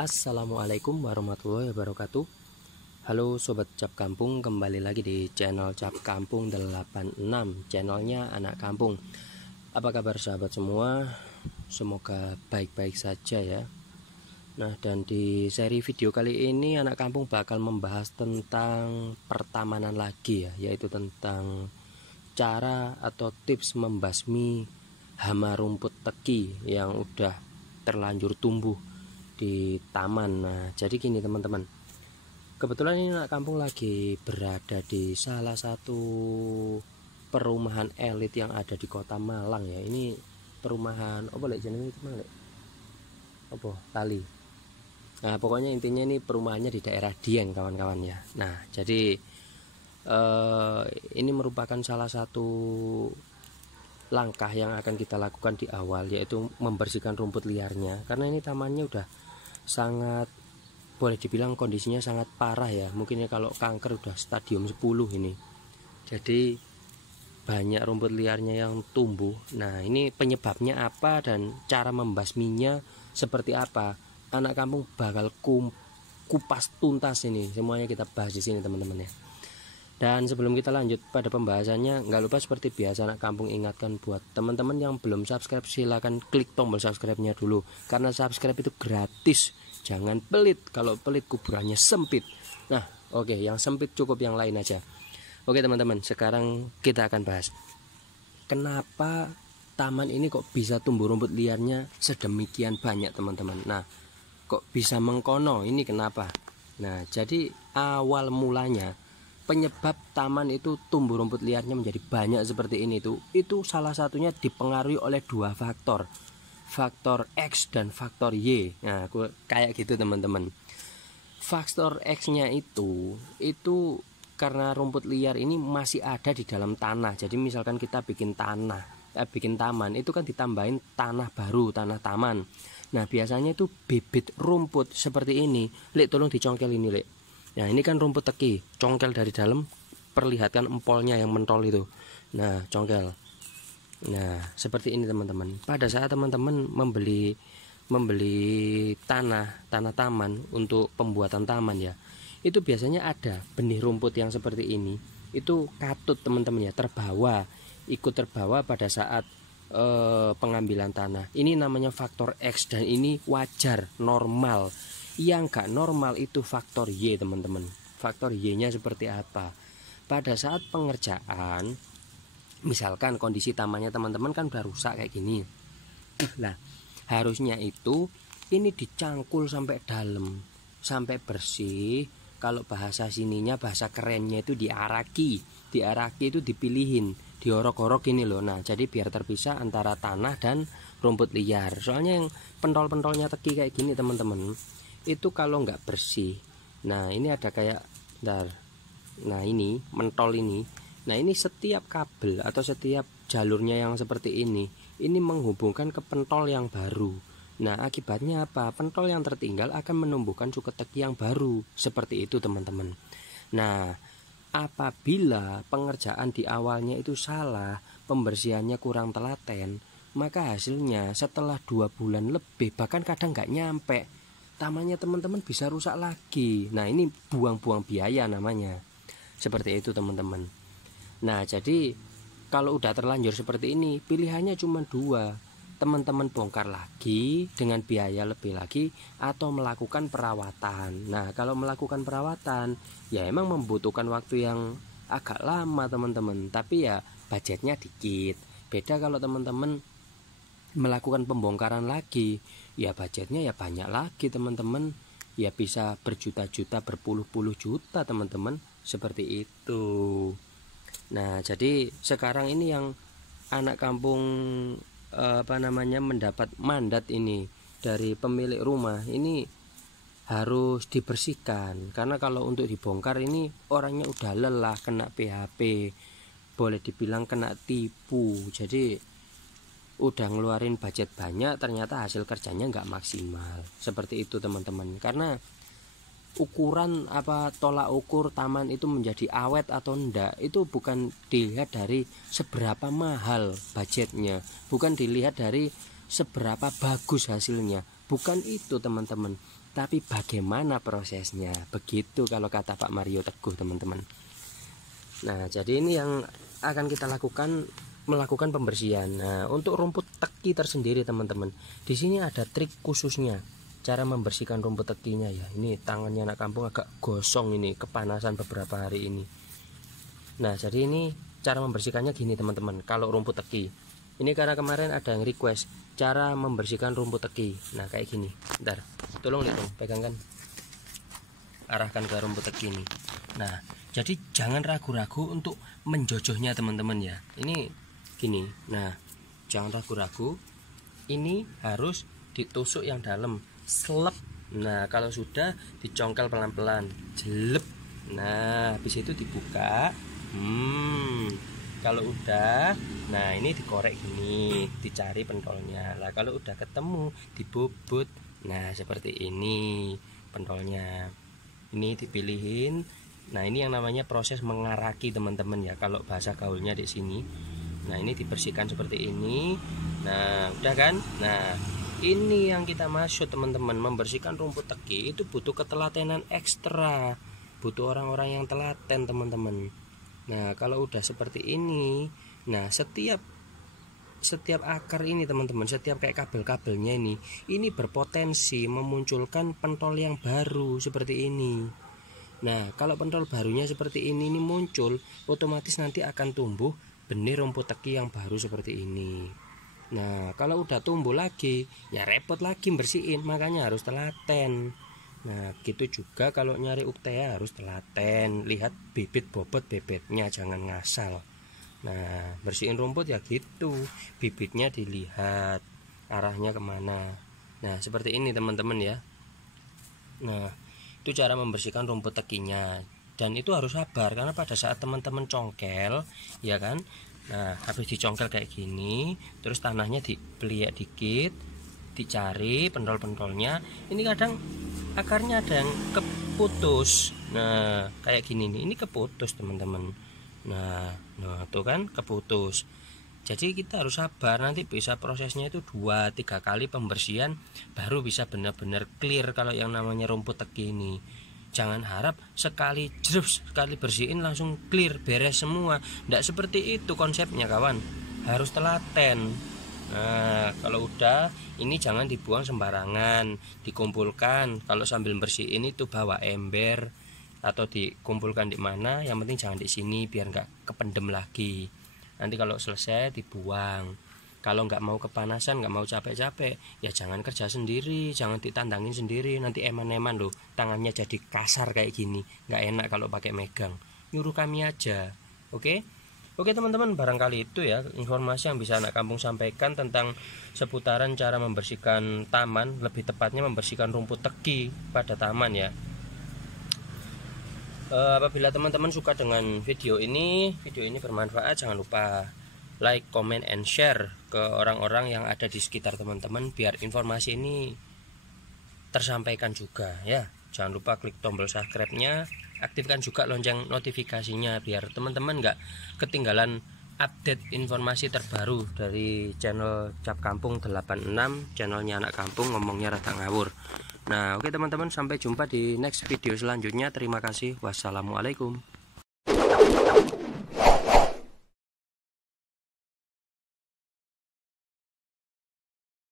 Assalamualaikum warahmatullahi wabarakatuh. Halo Sobat Cap Kampung, kembali lagi di channel Cap Kampung 86, channelnya Anak Kampung. Apa kabar sahabat semua? Semoga baik-baik saja ya. Nah, dan di seri video kali ini Anak Kampung bakal membahas tentang pertamanan lagi ya, yaitu tentang cara atau tips membasmi hama rumput teki yang udah terlanjur tumbuh di taman. Nah, jadi gini teman-teman, kebetulan ini Anak Kampung lagi berada di salah satu perumahan elit yang ada di kota Malang ya. Ini perumahan apa lek jenenge itu Lek? Apa? Tali. Nah, pokoknya intinya ini perumahannya di daerah Dieng kawan-kawan ya. Nah, jadi ini merupakan salah satu langkah yang akan kita lakukan di awal, yaitu membersihkan rumput liarnya, karena ini tamannya udah sangat, boleh dibilang kondisinya sangat parah ya. Mungkin ya kalau kanker udah stadium 10 ini. Jadi banyak rumput liarnya yang tumbuh. Nah, ini penyebabnya apa dan cara membasminya seperti apa, Anak Kampung bakal kupas tuntas ini. Semuanya kita bahas di sini teman-teman ya. Dan sebelum kita lanjut pada pembahasannya, nggak lupa seperti biasa Anak Kampung ingatkan buat teman-teman yang belum subscribe, silahkan klik tombol subscribe-nya dulu, karena subscribe itu gratis. Jangan pelit, kalau pelit kuburannya sempit. Nah, oke, yang sempit cukup, yang lain aja. Oke teman-teman, sekarang kita akan bahas kenapa taman ini kok bisa tumbuh rumput liarnya sedemikian banyak teman-teman. Nah, kok bisa mengkono, ini kenapa? Nah, jadi awal mulanya penyebab taman itu tumbuh rumput liarnya menjadi banyak seperti ini itu salah satunya dipengaruhi oleh dua faktor, faktor X dan faktor Y. Nah, aku kayak gitu teman-teman. Faktor X-nya itu karena rumput liar ini masih ada di dalam tanah. Jadi misalkan kita bikin taman, itu kan ditambahin tanah baru, tanah taman. Nah, biasanya itu bibit rumput seperti ini. Lek, tolong dicongkel ini, Lek. Nah, ini kan rumput teki, congkel dari dalam, perlihatkan empolnya yang mentol itu. Nah, congkel. Nah, seperti ini teman-teman. Pada saat teman-teman membeli tanah taman untuk pembuatan taman ya, itu biasanya ada benih rumput yang seperti ini. Itu katut teman-teman ya, ikut terbawa pada saat pengambilan tanah. Ini namanya faktor X dan ini wajar, normal. Yang gak normal itu faktor Y teman-teman. Faktor Y-nya seperti apa? Pada saat pengerjaan, misalkan kondisi tamannya teman-teman kan udah rusak kayak gini. Nah, harusnya itu ini dicangkul sampai dalam, sampai bersih. Kalau bahasa sininya, bahasa kerennya itu diaraki. Diaraki itu dipilihin, diorok-orok ini loh. Nah, jadi biar terpisah antara tanah dan rumput liar. Soalnya yang pentol-pentolnya teki kayak gini teman-teman, itu kalau nggak bersih, nah ini ada kayak nah ini mentol ini. Nah, ini setiap kabel atau setiap jalurnya yang seperti ini menghubungkan ke pentol yang baru. Nah, akibatnya apa? Pentol yang tertinggal akan menumbuhkan suket teki yang baru. Seperti itu teman-teman. Nah, apabila pengerjaan di awalnya itu salah, pembersihannya kurang telaten, maka hasilnya setelah 2 bulan lebih, bahkan kadang nggak nyampe, tamannya teman-teman bisa rusak lagi. Nah, ini buang-buang biaya namanya. Seperti itu teman-teman. Nah, jadi kalau udah terlanjur seperti ini, pilihannya cuma 2. Teman-teman bongkar lagi dengan biaya lebih lagi, atau melakukan perawatan. Nah, kalau melakukan perawatan ya emang membutuhkan waktu yang agak lama teman-teman, tapi ya budgetnya dikit. Beda kalau teman-teman melakukan pembongkaran lagi, ya budgetnya ya banyak lagi teman-teman, ya bisa berjuta-juta, berpuluh-puluh juta teman-teman, seperti itu. Nah, jadi sekarang ini yang Anak Kampung mendapat mandat ini dari pemilik rumah, ini harus dibersihkan, karena kalau untuk dibongkar ini orangnya udah lelah, kena PHP, boleh dibilang kena tipu. Jadi udah ngeluarin budget banyak, ternyata hasil kerjanya nggak maksimal. Seperti itu teman-teman. Karena ukuran tolak ukur taman itu menjadi awet atau enggak, itu bukan dilihat dari seberapa mahal budgetnya, bukan dilihat dari seberapa bagus hasilnya, bukan itu teman-teman, tetapi bagaimana prosesnya. Begitu kalau kata Pak Mario Teguh, teman-teman. Nah, jadi ini yang akan kita lakukan, melakukan pembersihan. Nah, untuk rumput teki tersendiri, teman-teman, di sini ada trik khususnya cara membersihkan rumput tekinya ya. Ini tangannya anak kampung agak gosong ini, kepanasan beberapa hari ini. Nah, jadi ini cara membersihkannya gini, teman-teman. Kalau rumput teki, ini karena kemarin ada yang request cara membersihkan rumput teki. Nah, kayak gini. Bentar, tolong lihat, pegangkan, arahkan ke rumput teki ini. Nah, jadi jangan ragu-ragu untuk menjojohnya, teman-teman ya. Ini gini. Nah, jangan ragu-ragu. Ini harus ditusuk yang dalam, selep. Nah, kalau sudah dicongkel pelan-pelan, jelep. Nah, habis itu dibuka. Kalau udah, nah ini dikorek gini, dicari pentolnya. Lah kalau udah ketemu, dibobot. Nah, seperti ini pentolnya. Ini dipilihin. Nah, ini yang namanya proses mengaraki, teman-teman ya, kalau bahasa gaulnya di sini. Nah, ini dibersihkan seperti ini. Nah, udah kan? Nah, ini yang kita maksud, teman-teman. Membersihkan rumput teki itu butuh ketelatenan ekstra, butuh orang-orang yang telaten, teman-teman. Nah, kalau udah seperti ini, nah setiap akar ini, teman-teman, setiap kayak kabel-kabelnya ini berpotensi memunculkan pentol yang baru seperti ini. Nah, kalau pentol barunya seperti ini muncul, otomatis nanti akan tumbuh benih rumput teki yang baru seperti ini. Nah, kalau udah tumbuh lagi, ya repot lagi bersihin, makanya harus telaten. Nah, gitu juga kalau nyari uktea harus telaten, lihat bibit bobot bebetnya, jangan ngasal. Nah, bersihin rumput ya gitu, bibitnya dilihat arahnya kemana. Nah, seperti ini, teman-teman ya. Nah, itu cara membersihkan rumput tekinya. Dan itu harus sabar, karena pada saat teman-teman congkel, ya kan, nah habis dicongkel kayak gini, terus tanahnya dibeliak dikit, dicari pentol-pentolnya. Ini kadang akarnya ada yang keputus. Nah, kayak gini nih, ini keputus, teman-teman. Nah tuh kan keputus. Jadi kita harus sabar, nanti bisa prosesnya itu 2-3 kali pembersihan baru bisa benar-benar clear kalau yang namanya rumput teki ini. Jangan harap sekali bersihin langsung clear, beres semua. Tidak seperti itu konsepnya, kawan. Harus telaten. Nah, kalau udah ini jangan dibuang sembarangan, dikumpulkan. Kalau sambil bersihin itu bawa ember atau dikumpulkan di mana, yang penting jangan di sini biar nggak kependem lagi. Nanti kalau selesai dibuang. Kalau nggak mau kepanasan, nggak mau capek-capek, ya jangan kerja sendiri, jangan ditandangin sendiri, nanti eman-eman loh, tangannya jadi kasar kayak gini, nggak enak kalau pakai megang. Nyuruh kami aja, oke? Oke, teman-teman, barangkali itu ya informasi yang bisa anak kampung sampaikan tentang seputaran cara membersihkan taman, lebih tepatnya membersihkan rumput teki pada taman ya. Apabila teman-teman suka dengan video ini bermanfaat, jangan lupa like, comment, and share ke orang-orang yang ada di sekitar teman-teman biar informasi ini tersampaikan juga ya. Jangan lupa klik tombol subscribe-nya, aktifkan juga lonceng notifikasinya biar teman-teman nggak ketinggalan update informasi terbaru dari channel Cap Kampung 86, channelnya anak kampung ngomongnya rada ngawur. Nah, oke teman-teman, sampai jumpa di next video selanjutnya. Terima kasih. Wassalamualaikum.